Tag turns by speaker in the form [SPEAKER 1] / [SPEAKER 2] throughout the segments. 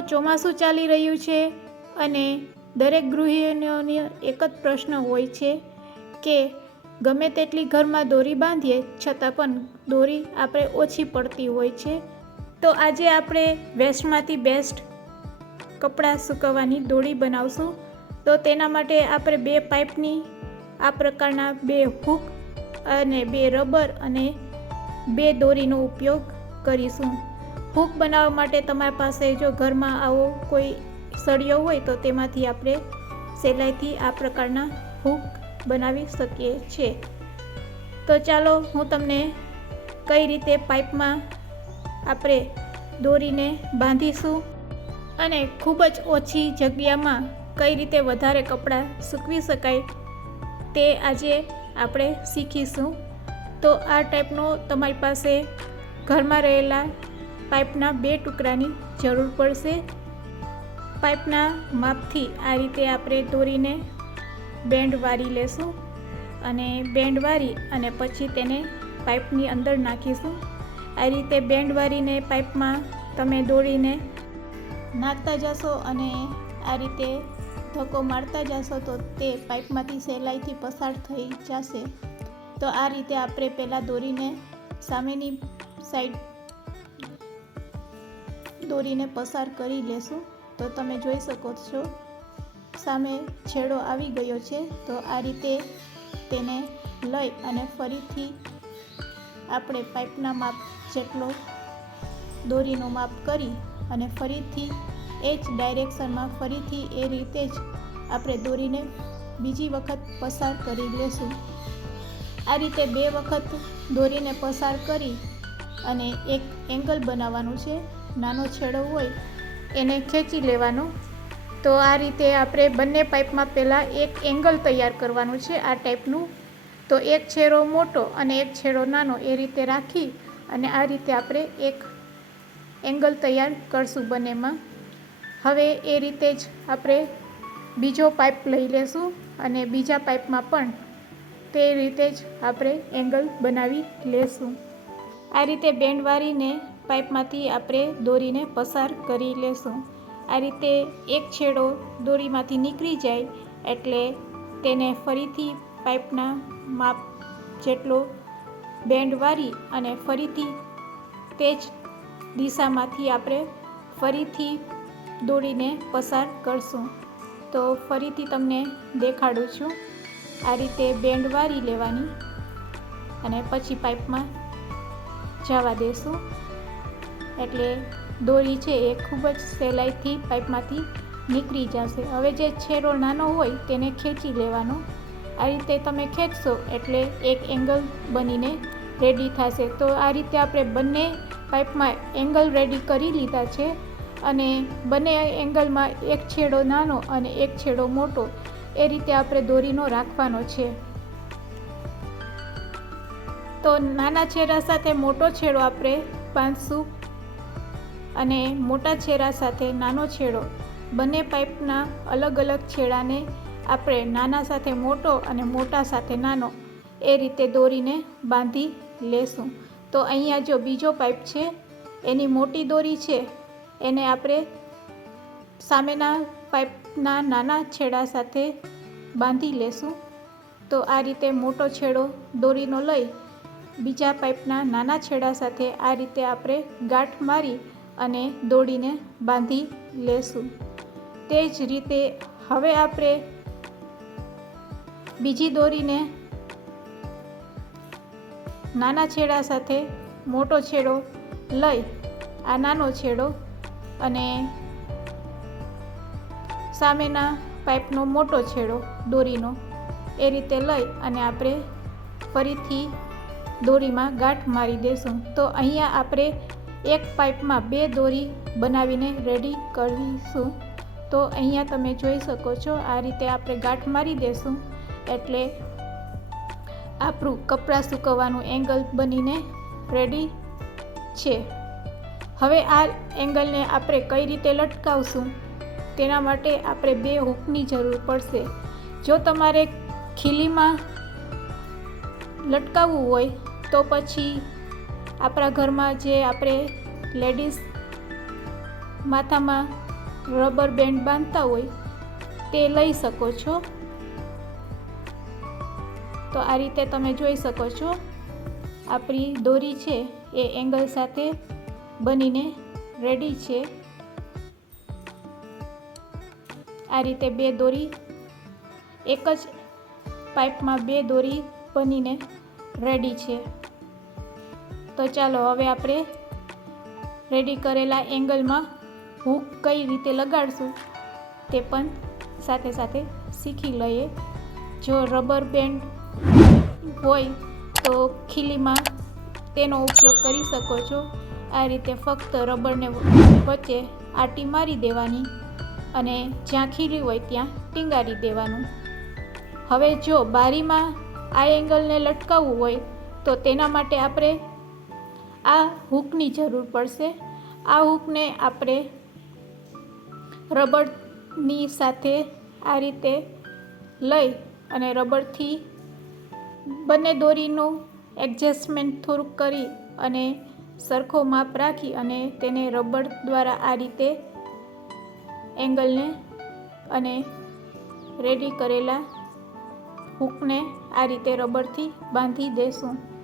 [SPEAKER 1] ચોમાસું ચાલી રહ્યું છે અને દરેક ગૃહિણીઓને એક જ પ્રશ્ન હોય છે કે ગમે તેટલી ઘરમાં દોરી બાંધીએ, છતાં પણ દોરી આપણે ઓછી પડતી હોય છે. તો આજે આપણે વેસ્ટમાંથી બેસ્ટ કપડાં સૂકવવાની દોરી બનાવશું. તો તેના માટે આપણે બે પાઇપની આ પ્રકારના બે હૂક અને બે રબર અને બે દોરીનો ઉપયોગ કરીશું. હૂક બનાવવા માટે તમારી પાસે જો ઘરમાં આવો કોઈ સળિયો હોય તો તેમાંથી આપણે સહેલાઈથી આ પ્રકારના હૂક બનાવી શકીએ છીએ. તો ચાલો હું તમને કઈ રીતે પાઇપમાં આપણે દોરીને બાંધીશું અને ખૂબ જ ઓછી જગ્યામાં કઈ રીતે વધારે કપડાં સૂકવી શકાય તે આજે આપણે શીખીશું. તો આ ટાઈપનો તમારી પાસે ઘરમાં રહેલા પાઇપના બે ટુકડાની જરૂર પડશે. પાઇપના માપથી આ રીતે આપણે દોરીને બેન્ડ વારી લેશું અને બેન્ડ વારી અને પછી તેને પાઇપની અંદર નાખીશું. આ રીતે બેન્ડ વારીને પાઇપમાં તમે દોરીને નાખતા જશો અને આ રીતે ધક્કો મારતા જશો તો તે પાઇપમાંથી સહેલાઈથી પસાર થઈ જશે. તો આ રીતે આપણે પહેલાં દોરીને સામેની સાઈડ દોરીને પસાર કરી લેશું. તો તમે જોઈ શકો છો, સામે છેડો આવી ગયો છે. તો આ રીતે તેને લઈ અને ફરીથી આપણે પાઇપના માપ જેટલો દોરીનું માપ કરી અને ફરીથી એ જ ડાયરેક્શનમાં ફરીથી એ રીતે જ આપણે દોરીને બીજી વખત પસાર કરી લેશું. આ રીતે બે વખત દોરીને પસાર કરી અને એક એંગલ બનાવવાનું છે. નાનો છેડો હોય એને ખેંચી લેવાનો. તો આ રીતે આપણે બંને પાઇપમાં પહેલાં એક એંગલ તૈયાર કરવાનું છે આ ટાઈપનું તો એક છેડો મોટો અને એક છેડો નાનો એ રીતે રાખી અને આ રીતે આપણે એક એંગલ તૈયાર કરશું બંનેમાં. હવે એ રીતે જ આપણે બીજો પાઇપ લઈ લેશું અને બીજા પાઇપમાં પણ તે રીતે જ આપણે એંગલ બનાવી લેશું. આ રીતે બેન્ડ વારીને પાઇપમાંથી આપણે દોરીને પસાર કરી લેશું. આ રીતે એક છેડો દોરીમાંથી નીકળી જાય એટલે તેને ફરીથી પાઇપના માપ જેટલો બેન્ડ વારી અને ફરીથી તે જ દિશામાંથી આપણે ફરીથી દોરીને પસાર કરશું. તો ફરીથી તમને દેખાડું છું. આ રીતે બેન્ડ વારી લેવાની અને પછી પાઇપમાં જવા દેશું. એટલે દોરી છે એ ખૂબ જ સહેલાઈથી પાઇપમાંથી નીકળી જશે. હવે જે છેડો નાનો હોય તેને ખેંચી લેવાનો. આ રીતે તમે ખેંચશો એટલે એક એંગલ બનીને રેડી થશે. તો આ રીતે આપણે બંને પાઇપમાં એંગલ રેડી કરી લીધા છે અને બંને એંગલમાં એક છેડો નાનો અને એક છેડો મોટો. એ રીતે આપણે દોરીનો રાખવાનો છે. તો નાના છેડા સાથે મોટો છેડો આપણે બાંધશું. અને મોટા છેડા સાથે નાનો છેડો. બંને પાઇપના અલગ અલગ છેડાને આપણે નાના સાથે મોટો અને મોટા સાથે નાનો એ રીતે દોરીને બાંધી લેશું. તો અહીંયા જો બીજો પાઇપ છે, એની મોટી દોરી છે, એને આપણે સામેના પાઇપના નાના છેડા સાથે બાંધી લેશું. તો આ રીતે મોટો છેડો દોરીનો લઈ બીજા પાઇપના નાના છેડા સાથે આ રીતે આપણે ગાંઠ મારી અને દોડીને બાંધી લેશું. તે જ રીતે હવે આપણે બીજી દોરીને નાના છેડા સાથે મોટો છેડો લઈ આ નાનો છેડો અને સામેના પાઇપનો મોટો છેડો દોરીનો એ રીતે લઈ અને આપણે ફરીથી દોરીમાં ગાંઠ મારી દેશું. તો અહીંયા આપણે એક પાઇપમાં બે દોરી બનાવીને રેડી કરીશું. તો અહીંયા તમે જોઈ શકો છો, આ રીતે આપણે ગાંઠ મારી દેશું. એટલે આપણું કપડાં સૂકવવાનું એંગલ બનીને રેડી છે. હવે આ એંગલને આપણે કઈ રીતે લટકાવશું, તેના માટે આપણે બે હૂકની જરૂર પડશે. જો તમારે ખીલીમાં લટકાવવું હોય, તો પછી આપણા ઘરમાં જે આપણે લેડીઝ માથામાં રબર બેન્ડ બાંધતા હોય, તે લઈ શકો છો. તો આ રીતે તમે જોઈ શકો છો, આપણી દોરી છે એ એંગલ સાથે બનીને રેડી છે. આ રીતે બે દોરી, એક જ પાઇપમાં બે દોરી બનીને રેડી છે. તો ચાલો હવે આપણે રેડી કરેલા એંગલમાં હૂક કઈ રીતે લગાડશું તે પણ સાથે સાથે શીખી લઈએ. જો રબર બેન્ડ હોય તો ખીલીમાં તેનો ઉપયોગ કરી શકો છો. આ રીતે ફક્ત રબરને વચ્ચે આટી મારી દેવાની અને જ્યાં ખીલી હોય ત્યાં ટીંગારી દેવાનું. હવે જો બારીમાં આ એંગલને લટકાવવું હોય તો તેના માટે આપણે આ હૂકની જરૂર પડશે. આ હૂકને આપણે રબરની સાથે આ રીતે લઈ અને રબરથી બંને દોરીનું એડજસ્ટમેન્ટ થોડુંક કરી અને સરખો માપ રાખી અને તેને રબર દ્વારા આ રીતે એંગલને અને રેડી કરેલા હૂકને આ રીતે રબરથી બાંધી દેશું.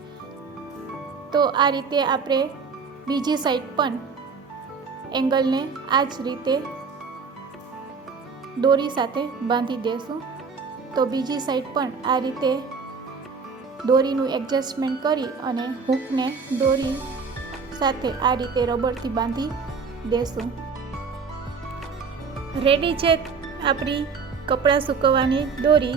[SPEAKER 1] તો આ રીતે આપણે બીજી સાઈડ પણ એંગલને આ જ રીતે દોરી સાથે બાંધી દેશું. તો બીજી સાઈડ પણ આ રીતે દોરીનું એડજસ્ટમેન્ટ કરી અને હૂકને દોરી સાથે આ રીતે રબરથી બાંધી દેશું. રેડી છે આપણી કપડાં સૂકવવાની દોરી?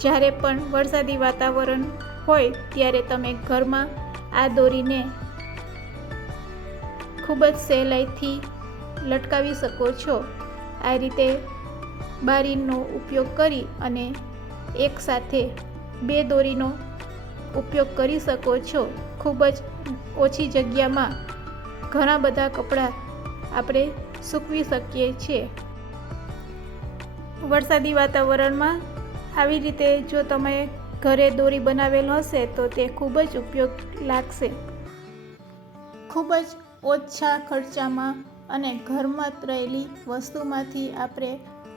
[SPEAKER 1] જ્યારે પણ વરસાદી વાતાવરણ હોય ત્યારે તમે ઘરમાં આ દોરીને ખૂબ જ સહેલાઈથી લટકાવી શકો છો. આ રીતે બારીનો ઉપયોગ કરી અને એકસાથે બે દોરીનો ઉપયોગ કરી શકો છો. ખૂબ જ ઓછી જગ્યામાં ઘણા બધા કપડાં આપણે સૂકવી શકીએ છીએ. વરસાદી વાતાવરણમાં આવી રીતે જો તમે ઘરે દોરી બનાવેલ હશે તો તે ખૂબ જ ઉપયોગ લાગશે. ખૂબ જ ઓછા ખર્ચામાં અને ઘરમાં રહેલી વસ્તુમાંથી આપણે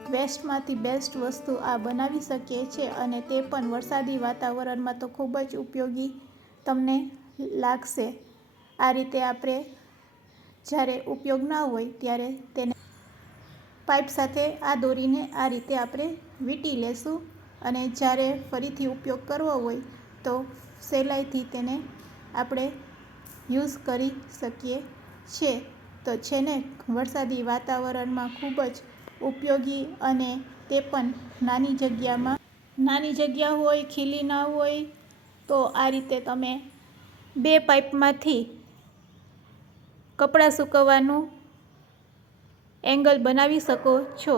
[SPEAKER 1] વેસ્ટમાંથી બેસ્ટ વસ્તુ આ બનાવી શકીએ છીએ અને તે પણ વરસાદી વાતાવરણમાં તો ખૂબ જ ઉપયોગી તમને લાગશે. આ રીતે આપણે જ્યારે ઉપયોગ ના હોય ત્યારે તેને પાઇપ સાથે આ દોરીને આ રીતે આપણે વીંટી લેશું. અને જ્યારે ફરીથી ઉપયોગ કરવો હોય તો સહેલાઈથી તેને આપણે યુઝ કરી શકીએ છીએ. તો છે ને, વરસાદી વાતાવરણમાં ખૂબ જ ઉપયોગી અને તે પણ નાની જગ્યામાં. નાની જગ્યા હોય, ખીલી ના હોય, તો આ રીતે તમે બે પાઇપમાંથી કપડાં સૂકવવાનું એંગલ બનાવી શકો છો.